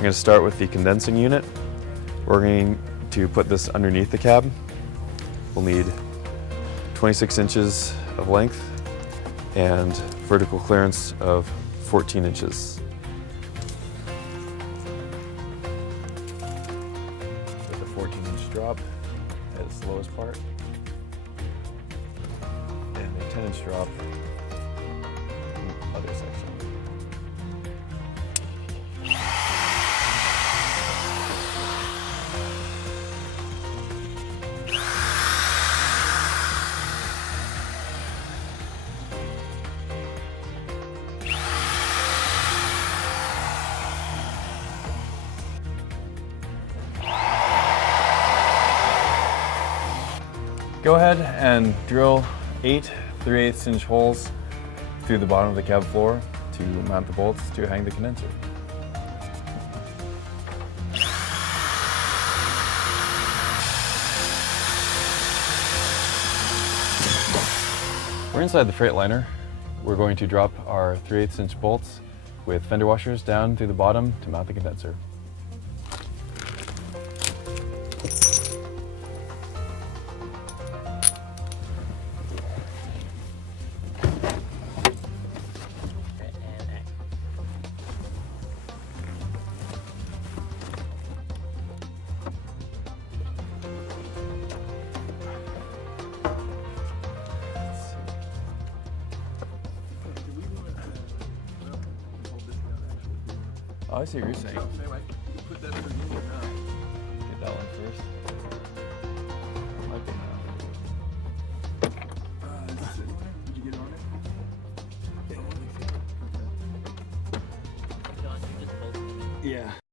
I'm going to start with the condensing unit. We're going to put this underneath the cab. We'll need 26 inches of length and vertical clearance of 14 inches. With a 14-inch drop at its lowest part, and a 10-inch drop in the other section. Go ahead and drill 8 3/8-inch holes through the bottom of the cab floor to mount the bolts to hang the condenser. We're inside the Freightliner. We're going to drop our 3/8-inch bolts with fender washers down through the bottom to mount the condenser. Oh, I see what you're saying. Put that underneath now. Get that one first. Might be now. Did you get it on it? John, you just bolted it. Yeah.